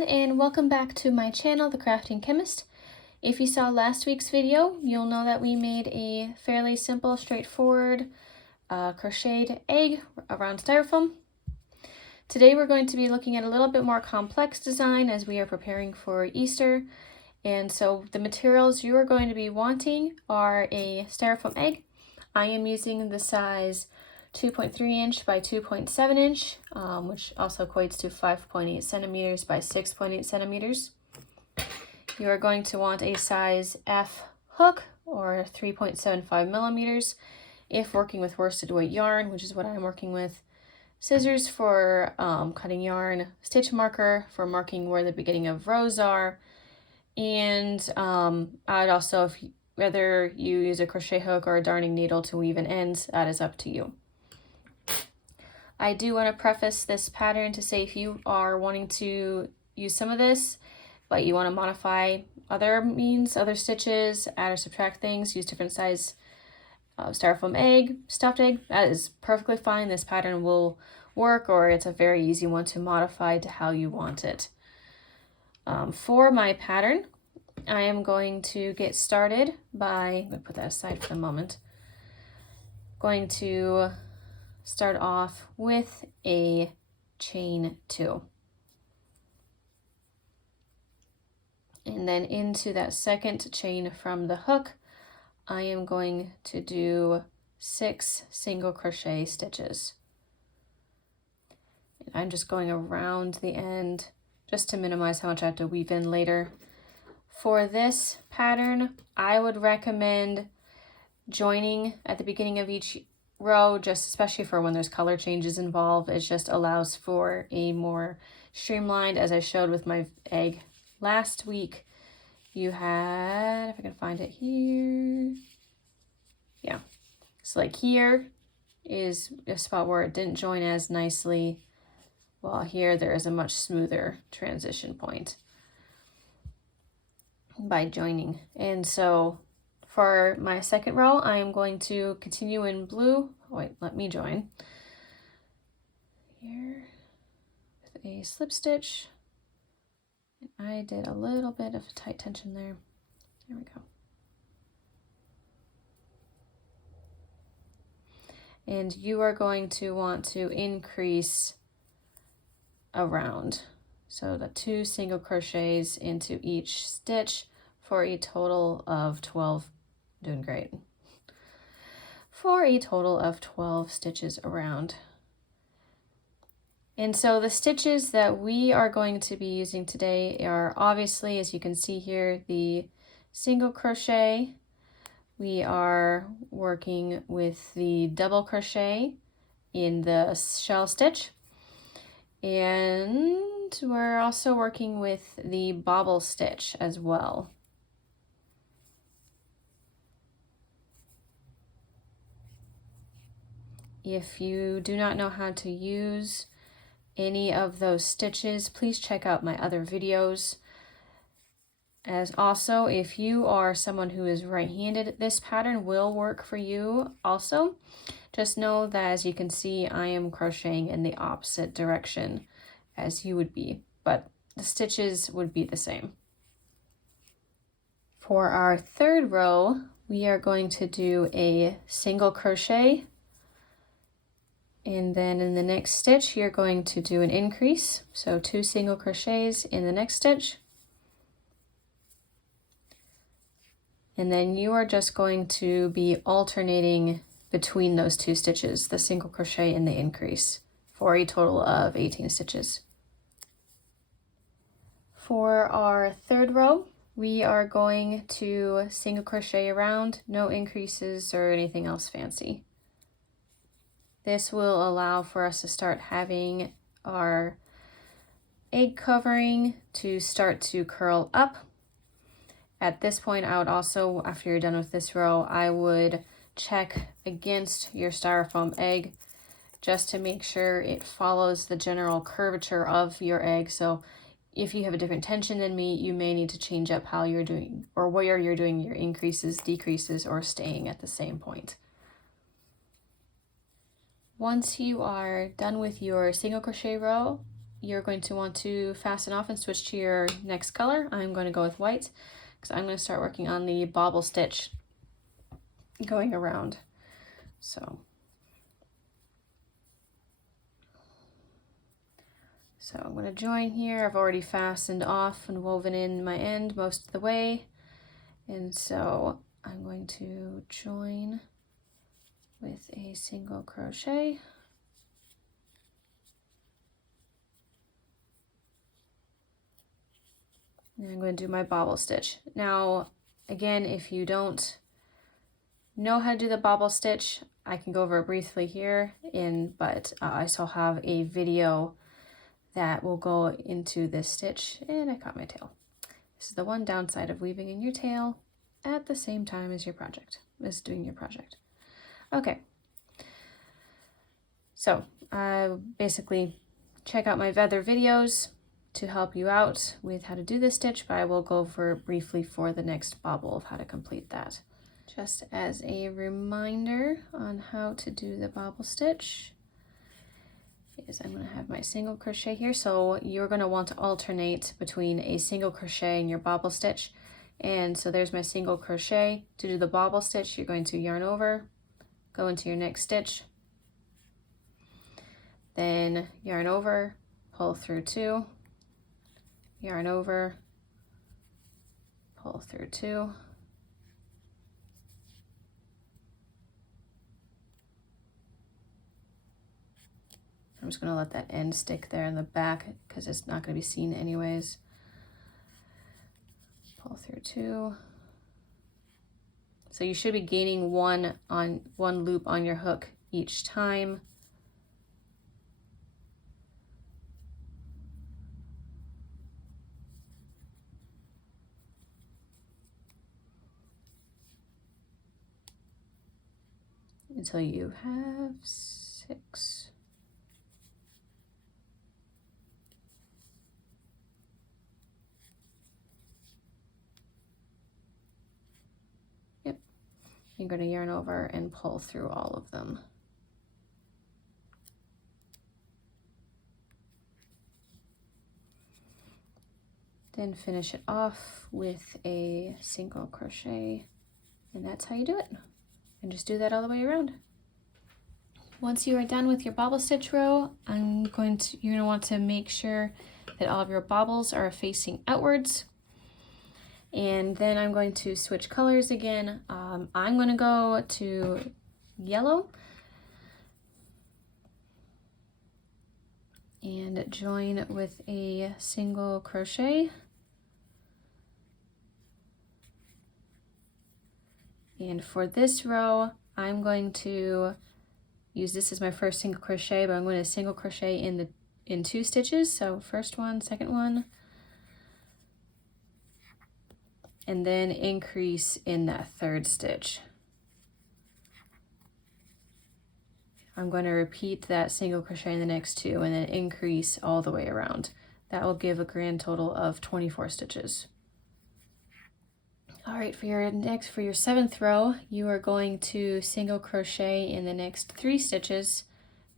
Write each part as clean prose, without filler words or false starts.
everyone, and welcome back to my channel, The Crafting Chemist. If you saw last week's video, you'll know that we made a fairly simple, straightforward crocheted egg around styrofoam. Today we're going to be looking at a little bit more complex design as we are preparing for Easter. And so the materials you are going to be wanting are a styrofoam egg. I am using the size 2.3 inch by 2.7 inch, which also equates to 5.8 centimeters by 6.8 centimeters. You are going to want a size F hook or 3.75 millimeters if working with worsted weight yarn, which is what I'm working with. Scissors for cutting yarn, stitch marker for marking where the beginning of rows are, and I'd also, whether you use a crochet hook or a darning needle to weave an end, that is up to you. I do want to preface this pattern to say if you are wanting to use some of this, but you want to modify other means, other stitches, add or subtract things, use different size styrofoam egg, stuffed egg, that is perfectly fine. This pattern will work, or it's a very easy one to modify to how you want it. For my pattern, I am going to get started by, I'm going to put that aside for the moment, going to start off with a chain 2. And then into that second chain from the hook, I am going to do 6 single crochet stitches. And I'm just going around the end just to minimize how much I have to weave in later. For this pattern, I would recommend joining at the beginning of each row, just especially for when there's color changes involved. It just allows for a more streamlined, as I showed with my egg last week. You had, if I can find it here, yeah, so like here is a spot where it didn't join as nicely, while here there is a much smoother transition point by joining. And so for my second row, I am going to continue in blue. Wait, let me join here with a slip stitch. I did a little bit of tight tension there. There we go. And you are going to want to increase around. So the 2 single crochets into each stitch for a total of 12. Doing great. For a total of 12 stitches around. And so the stitches that we are going to be using today are obviously, as you can see here, the single crochet. We are working with the double crochet in the shell stitch. And we're also working with the bobble stitch as well. If you do not know how to use any of those stitches, please check out my other videos. As also, if you are someone who is right-handed, this pattern will work for you also. Just know that, as you can see, I am crocheting in the opposite direction as you would be, but the stitches would be the same. For our third row, we are going to do a single crochet. And then in the next stitch, you're going to do an increase. So 2 single crochets in the next stitch. And then you are just going to be alternating between those 2 stitches, the single crochet and the increase, for a total of 18 stitches. For our third row, we are going to single crochet around, no increases or anything else fancy. This will allow for us to start having our egg covering to start to curl up. At this point, I would also, after you're done with this row, I would check against your styrofoam egg just to make sure it follows the general curvature of your egg. So if you have a different tension than me, you may need to change up how you're doing or where you're doing your increases, decreases, or staying at the same point. Once you are done with your single crochet row, you're going to want to fasten off and switch to your next color. I'm going to go with white because I'm going to start working on the bobble stitch going around. So I'm going to join here. I've already fastened off and woven in my end most of the way. And so I'm going to join with a single crochet. And I'm going to do my bobble stitch. Now, again, if you don't know how to do the bobble stitch, I can go over it briefly here, but I still have a video that will go into this stitch, and I caught my tail. This is the one downside of weaving in your tail at the same time as doing your project. Okay, so basically check out my other videos to help you out with how to do this stitch, but I will go over briefly for the next bobble of how to complete that. Just as a reminder on how to do the bobble stitch, is I'm going to have my single crochet here. So you're going to want to alternate between a single crochet and your bobble stitch. And so there's my single crochet. To do the bobble stitch, you're going to yarn over, go into your next stitch, then yarn over, pull through 2, yarn over, pull through 2, I'm just going to let that end stick there in the back because it's not going to be seen anyways. Pull through 2. So you should be gaining one loop on your hook each time. Until you have 6. You're going to yarn over and pull through all of them. Then finish it off with a single crochet, and that's how you do it. And just do that all the way around. Once you are done with your bobble stitch row, you're going to want to make sure that all of your bobbles are facing outwards. And then I'm going to switch colors again. I'm going to go to yellow and join with a single crochet. And for this row, I'm going to use this as my first single crochet, but I'm going to single crochet in 2 stitches. So first one, second one, and then increase in that 3rd stitch. I'm going to repeat that single crochet in the next 2 and then increase all the way around. That will give a grand total of 24 stitches. All right, for your 7th row, you are going to single crochet in the next 3 stitches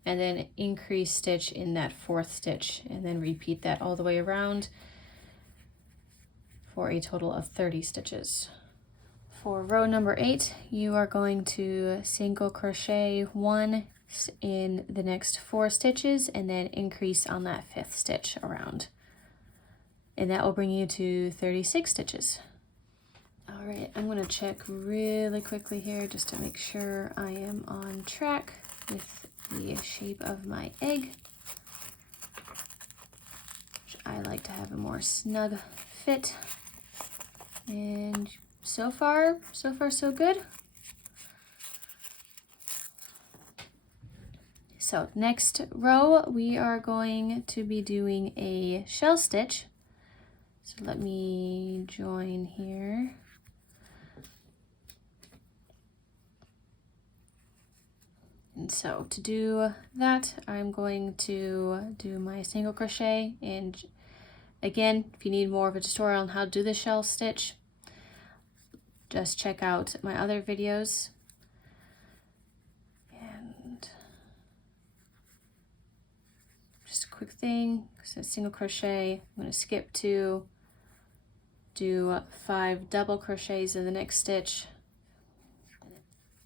and then increase stitch in that 4th stitch, and then repeat that all the way around for a total of 30 stitches. For row number 8, you are going to single crochet 1 in the next 4 stitches and then increase on that 5th stitch around. And that will bring you to 36 stitches. All right, I'm going to check really quickly here just to make sure I am on track with the shape of my egg, which I like to have a more snug fit. And so far so good. So next row, we are going to be doing a shell stitch. So let me join here. And so to do that, I'm going to do my single crochet, and again, if you need more of a tutorial on how to do the shell stitch, just check out my other videos. And just a quick thing, so single crochet, I'm going to skip 2, do 5 double crochets in the next stitch,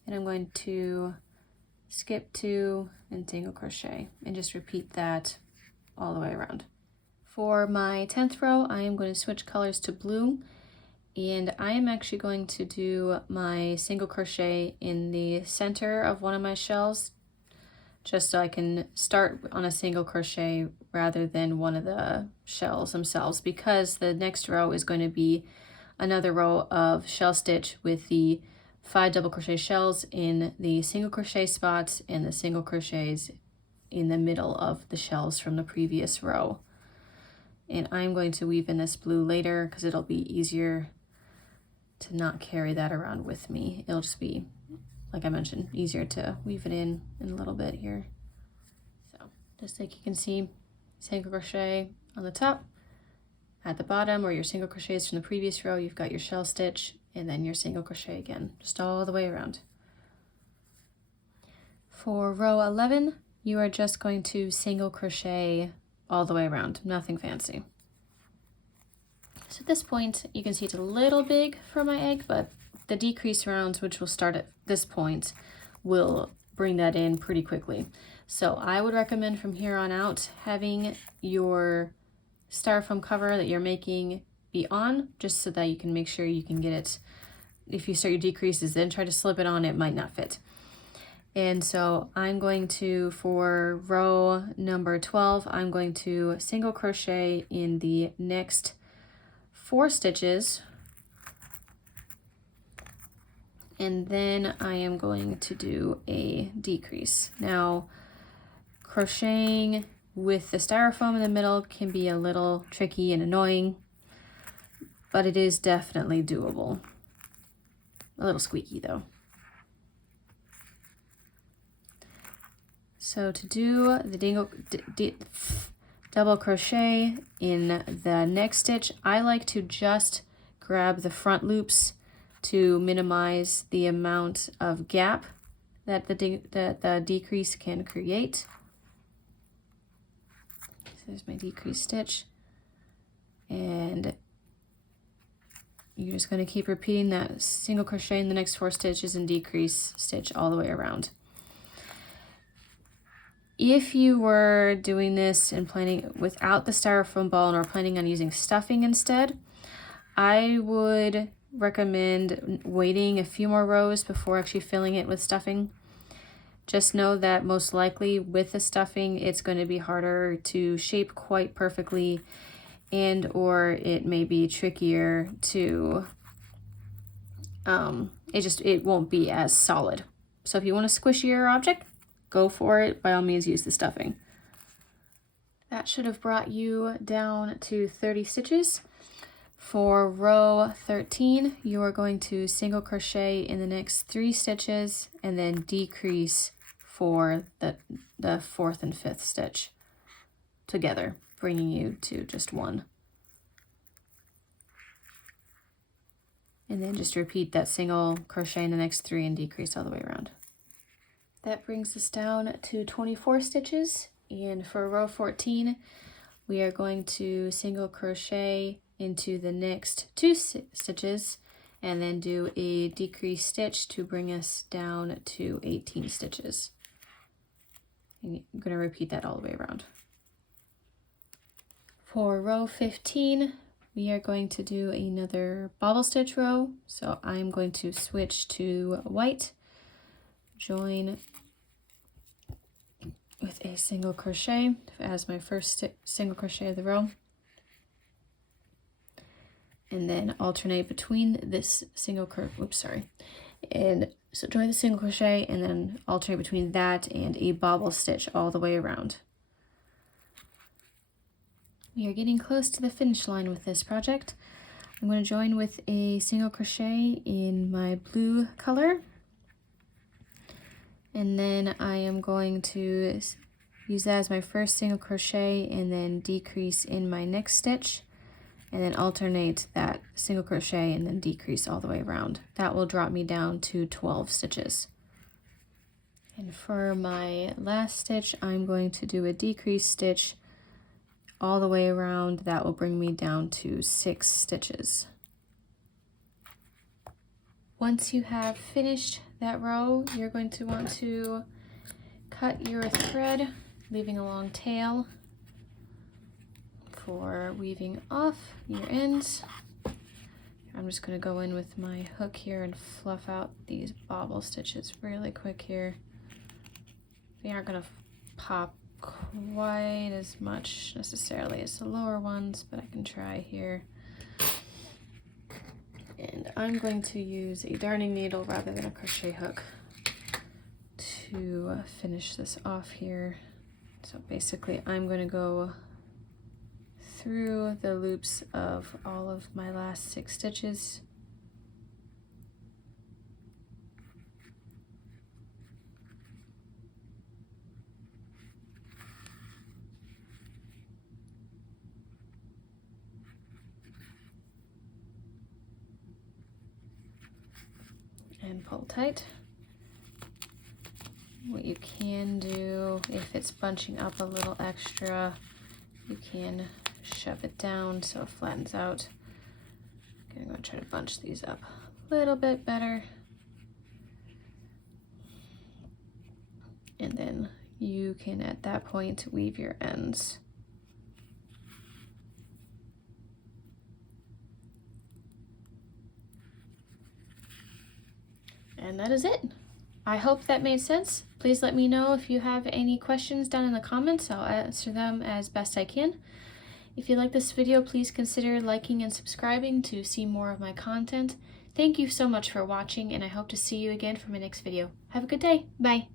and I'm going to skip 2 and single crochet, and just repeat that all the way around. For my 10th row, I am going to switch colors to blue, and I am actually going to do my single crochet in the center of one of my shells, just so I can start on a single crochet rather than one of the shells themselves, because the next row is going to be another row of shell stitch with the 5 double crochet shells in the single crochet spots and the single crochets in the middle of the shells from the previous row. And I'm going to weave in this blue later because it'll be easier to not carry that around with me. It'll just be, like I mentioned, easier to weave it in a little bit here. So just like you can see, single crochet on the top, at the bottom where your single crochets from the previous row, you've got your shell stitch and then your single crochet again, just all the way around. For row 11, you are just going to single crochet all the way around, nothing fancy. So at this point, you can see it's a little big for my egg, but the decrease rounds, which will start at this point, will bring that in pretty quickly. So I would recommend from here on out having your styrofoam cover that you're making be on, just so that you can make sure you can get it. If you start your decreases, then try to slip it on, it might not fit. And so I'm going to, for row number 12, I'm going to single crochet in the next 4 stitches, and then I am going to do a decrease. Now, crocheting with the styrofoam in the middle can be a little tricky and annoying, but it is definitely doable. A little squeaky though. So to do the double crochet in the next stitch, I like to just grab the front loops to minimize the amount of gap that the decrease can create. So there's my decrease stitch, and you're just going to keep repeating that single crochet in the next 4 stitches and decrease stitch all the way around. If you were doing this and planning without the styrofoam ball and are planning on using stuffing instead, I would recommend waiting a few more rows before actually filling it with stuffing. Just know that most likely with the stuffing, it's going to be harder to shape quite perfectly, and or it may be trickier to, it won't be as solid. So if you want a squishier object, go for it. By all means, use the stuffing. That should have brought you down to 30 stitches. For row 13, you are going to single crochet in the next 3 stitches and then decrease for the 4th and 5th stitch together, bringing you to just 1. And then just repeat that single crochet in the next 3 and decrease all the way around. That brings us down to 24 stitches, and for row 14, we are going to single crochet into the next 2 stitches and then do a decrease stitch to bring us down to 18 stitches. And I'm going to repeat that all the way around. For row 15, we are going to do another bobble stitch row. So I'm going to switch to white, join with a single crochet as my first single crochet of the row, and then alternate between this single and so join the single crochet and then alternate between that and a bobble stitch all the way around. We are getting close to the finish line with this project. I'm going to join with a single crochet in my blue color, and then I am going to use that as my first single crochet and then decrease in my next stitch, and then alternate that single crochet and then decrease all the way around. That will drop me down to 12 stitches. And for my last stitch, I'm going to do a decrease stitch all the way around. That will bring me down to 6 stitches. Once you have finished that row, you're going to want to cut your thread, leaving a long tail for weaving off your ends. I'm just going to go in with my hook here and fluff out these bobble stitches really quick here. They aren't going to pop quite as much necessarily as the lower ones, but I can try here. And I'm going to use a darning needle rather than a crochet hook to finish this off here. So basically I'm going to go through the loops of all of my last 6 stitches. And pull tight. What you can do, if it's bunching up a little extra, you can shove it down so it flattens out. Okay, I'm going to try to bunch these up a little bit better. And then you can, at that point, weave your ends. And that is it. I hope that made sense. Please let me know if you have any questions down in the comments. I'll answer them as best I can. If you like this video, please consider liking and subscribing to see more of my content. Thank you so much for watching, and I hope to see you again for my next video. Have a good day. Bye.